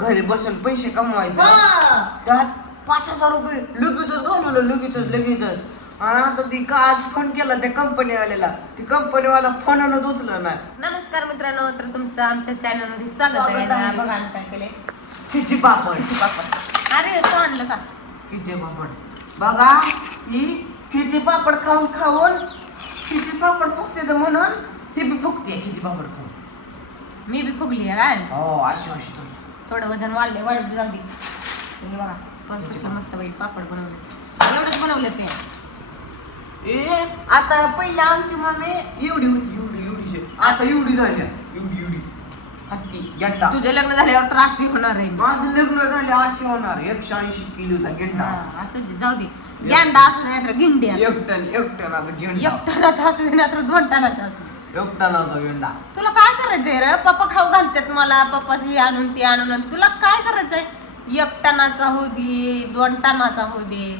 घरी बसून पैसे कमवायचे हो. त्यात 5,000 रुपये लगेचच घालवलं लगेचच आणि आता ती का आज फोन केला त्या कंपनीवाल्याला ती कंपनीवाला फोनच उचलं नाही. नमस्कार मित्रांनो, तर तुमचं आमच्या चॅनल मध्ये स्वागत आहे. आणि बघा आम्ही काय केले, खिची पापड अरे असं आणलं का? खिचे पापड बघा ही खिची पापड खाऊन खिची पापड फुगते तर म्हणून ती बी फुगते खिची पापड खाऊन. मी बी फुगली आहे काय? हो अशी थोडं वजन वाढत जाऊ दे. तुम्ही बघा कसलं मस्त बाई पापड बनवले, एवढंच बनवले ते. आता पहिला आमची मम्मी एवढी होती एवढी आता एवढी झाली एवढी हत्ती गेंडा. तुझं लग्न झाल्यावर तर अशी होणार आहे. माझं लग्न झाले अशी होणार 180 किलोचा गेंडा. असं दे, जाऊ दे. गेंडा असू दे नाहीतर गिंडी असू दे. एक टनाचा गेंडा. 1 टनाचा असू दे नाहीतर 2 टनाचा असू दे. 1 टनाचा गेंडा. तुला काय करायचंय रे? पप्पा खाऊ घालतात मला, पप्पा हे आणून ते आणून. तुला काय करायचंय? 1 टनाचा होऊ दे, 2 टनाचा होऊ दे.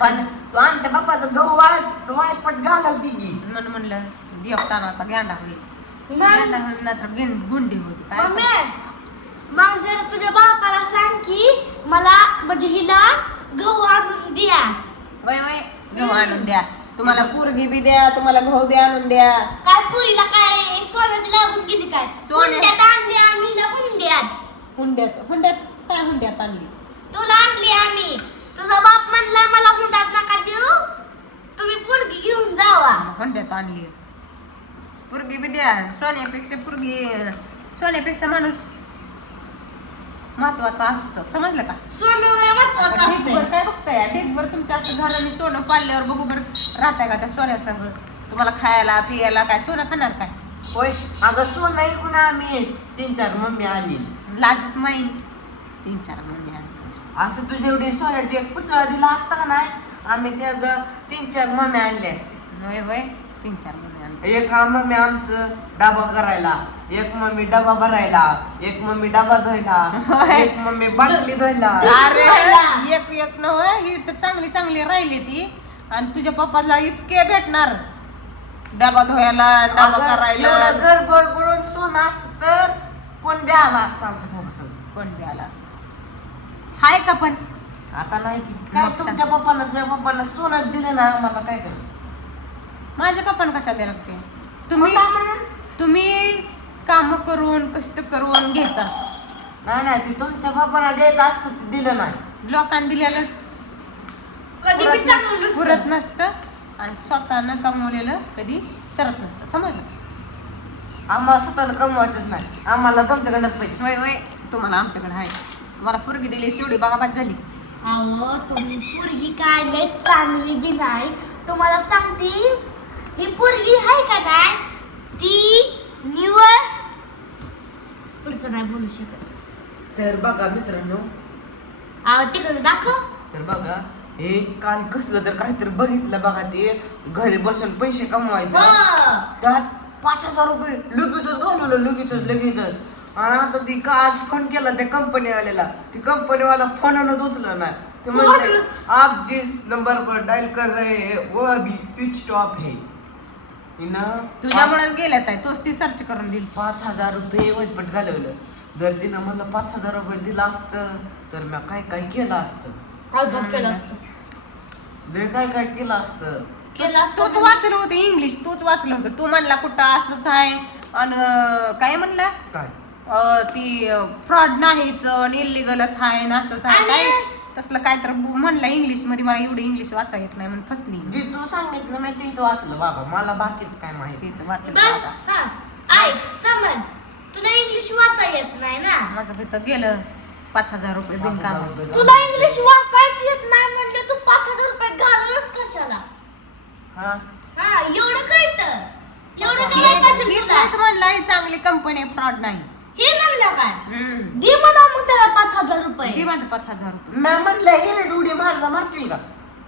पण तू आमच्या बाप्पाचं गहू वायपट घालवती की म्हणलं 1 टनाचा गेंडा होईल. गेंडा होईल नाहीतर गुंडी होईल. काय मम्मी, मग जर तुझ्या बापाला सांग की मला म्हणजे हिला गहू आणून द्या. वय गहू आणून द्या. तुम्हाला पोरगी बी द्या, तुम्हाला गहू बी आणून द्या. काय पुरीला काय सोन्याची लागून गेली काय? हुंड्यात आणली आम्ही हिला हुंड्यात. हुंड्यात काय हुंड्यात आणली? तुला आणली आम्ही. तुझा बाप म्हणला मला हुंड्यात नका देऊ, तुम्ही पोरगी घेऊन जावा. हुंड्यात आणली. पोरगी बी द्या. सोन्यापेक्षा माणूस महत्वाचा असतं, समजलं का? सोनं महत्वाचं ढीगभर असतं. काय बघताय? ढीगभर तुमच्या असं घराने मी सोनं पाळल्यावर बघू बरं राहताय का त्या सोन्या संग? तुम्हाला खायला पियाला काय सोनं खाणार काय? होय अगं सोनं ऐकून आम्ही 3-4 मम्मी आली लाजच नाही. 3-4 महिने आणतो. असं तुझ्या एवढी सोन्याची एक पुतळा दिला असता का नाही आम्ही त्याचं 3-4 मम्मी आणले असते. होय 3-4 महिने आणतो. एक मम्मी आमचं डबा करायला, एक मम्मी डबा भरायला, एक मम्मी डबा धुवायला, एक मम्मी बाटली धुवायला. अरे एक न होय, ही तर चांगली राहिली ती. आणि तुझ्या पप्पाला इतके भेटणार डबा धुवायला, डबा अगं, करायला. एवढं गरबड करून सोनं असतं तर कोण बी आला असतं आमच्या पप्पासंग. कोण बी आला असतं. हाय का पण आता नाही की काय मग तुमच्या पप्पानं सोनं दिलं ना आम्हाला काय करायचं? माझ्या पप्पांना कशा द्यायला लागते? मग काय म्हणून? तुम्ही काम करून कष्ट करून घ्यायचं असं. नाही ते तुमच्या पप्पाला द्यायचं असतं ते दिलं नाही. लोकांना दिलेलं कधी बी चांगलं नसतं. पुरत नसतं आणि स्वतःनं कमवलेलं कधी सरत नसतं, समजलं? आम्हाला स्वतःला कमवायचंच नाही, आम्हाला तुमच्याकडनंच पैसे. वय तुम्हाला आमच्याकडे आहे. तुम्हाला पोरगी दिली तेवढी बघा बाद झाली. अहो तुम्ही पोरगी काय लय चांगली बी नाही. तुम्हाला सांगते ही पोरगी आहे का काय ती निवड पुढचं नाही बोलू शकत. तर बघा मित्रांनो, अहो तिकडे दाखव. तर बघा हे काल कसलं तर काहीतरी बघितलं बघा ते घरी बसून पैसे कमवायचं हो. त्यात 5,000 रुपये लगेचच घालवलं लगेचच आणि आता ती का आज फोन केला त्या कंपनीवाल्याला ती कंपनीवाला फोनच उचलं नाही. ते म्हणते आप जिस नंबर पर डायल कर रहे हैं वो अभी स्विच ऑफ है. तुझ्यामुळे गेल्यात आहे, तोच ती सर्च करून दिली. 5,000 रुपये वैपट घालवलं. जर तिनं मला 5,000 रुपये दिला असतं तर मी काय केलं असतं. काय केलं असतं? लय काय केलं असतं. केलं असतं. तूच वाचलं होतं इंग्लिश, तूच वाचलं होतं. तू म्हणला कुठं असंच आहे आणि काय म्हणला काय ती फ्रॉड नाहीच इलिगलच आहे ना असंच आहे काय तसलं काय तर म्हणलं इंग्लिश मध्ये. मला एवढं इंग्लिश वाचा येत नाही म्हणून फसली. जे तू सांगितलं मी ते वाचलं बाबा, मला बाकीच काय माहिती. तीच वाचलं बघ, बाबा. हा ऐक समज तुला इंग्लिश वाचा येत नाही ना. माझं तर गेलं 5,000 रुपये बिनकाम. तुला इंग्लिश वाचायच येत नाही म्हणलं तू 5,000 रुपये घालवलंच कशाला? हा हा एवढं कळतं. एवढं काय पाहिजे तुला? म्हणलं चांगली कंपनी फ्रॉड नाही. हे म्हणलं काय दे म्हणा मग त्याला 5,000 रुपये. दे माझं 5,000 रुपये. मी म्हणलं गेले उडी मारतील का?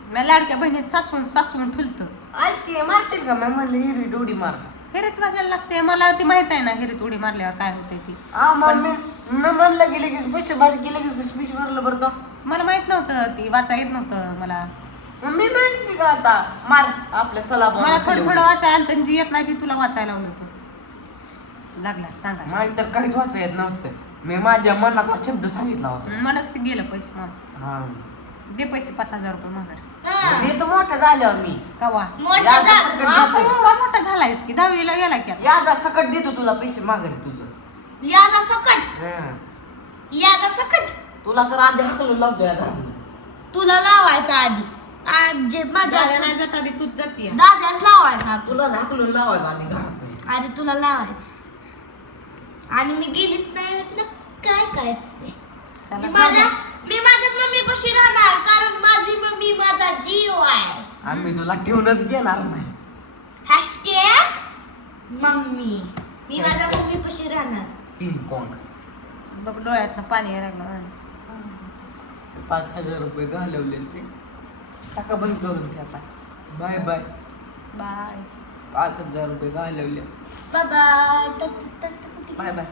मी लाडक्या बहिणीत सासून ठुलतं. ऐकते मारतील का? मी म्हणलं हिरी उडी मारता. हिरीत कशाला लागते? मला ती माहित आहे ना हिरीत उडी मारल्यावर काय होते ती. हा मग मी म्हणलं गेले की पैसे भरलं बरं तो. मला माहित नव्हतं, ती वाचा येत नव्हतं मला. मग मी म्हणते का आता मार आपल्या सलाब. मला थोडं वाचायला आलं, तर जी येत नाही ती तुला वाचायला लावलं होतं. लागला सांगा. मला तर काहीच वाचा येत नव्हतं. मी माझ्या मनातला शब्द सांगितला होता. मलाच ते गेलं पैसे माझं. हा दे पैसे 5,000 रुपये माघार. हा. ते तर मोठं झाल्यावर मी कवा मोठं याचा झा- सकट आता देतोय. एवढा मोठा झालायस की 10वीला गेला की आता. याचा सकट देतो तुला पैसे माघारी तुझं. याचा सकट हा. याचा सकट तुला तर आधी हाकलून लावतो या घरात. तुला लावायचा आधी जे माझ्या जागा नाही जात आधी तूच जातीय. दादाच लावायचा तुला झाकलून लावायचं आधी घरात. आधी तुला लावायचं आणि मी गेलीच नाही तुला काय करायचंय चला मी माझ्या मम्मी पाशी राहणार कारण माझी मम्मी माझा जीव आहे. आम्ही तुला ठेवूनच घेणार नाही. हॅशटॅग मम्मी मी माझ्या मम्मी पाशी राहणार. पिंग पॉंग. बघ डोळ्यातनं पाणी यायला लागलं. 5,000 रुपये घालवले ते टाका बंद करून ते आता. Bye bye. बाय. 5,000 रुपये घालवले. बाबा बाय बाय.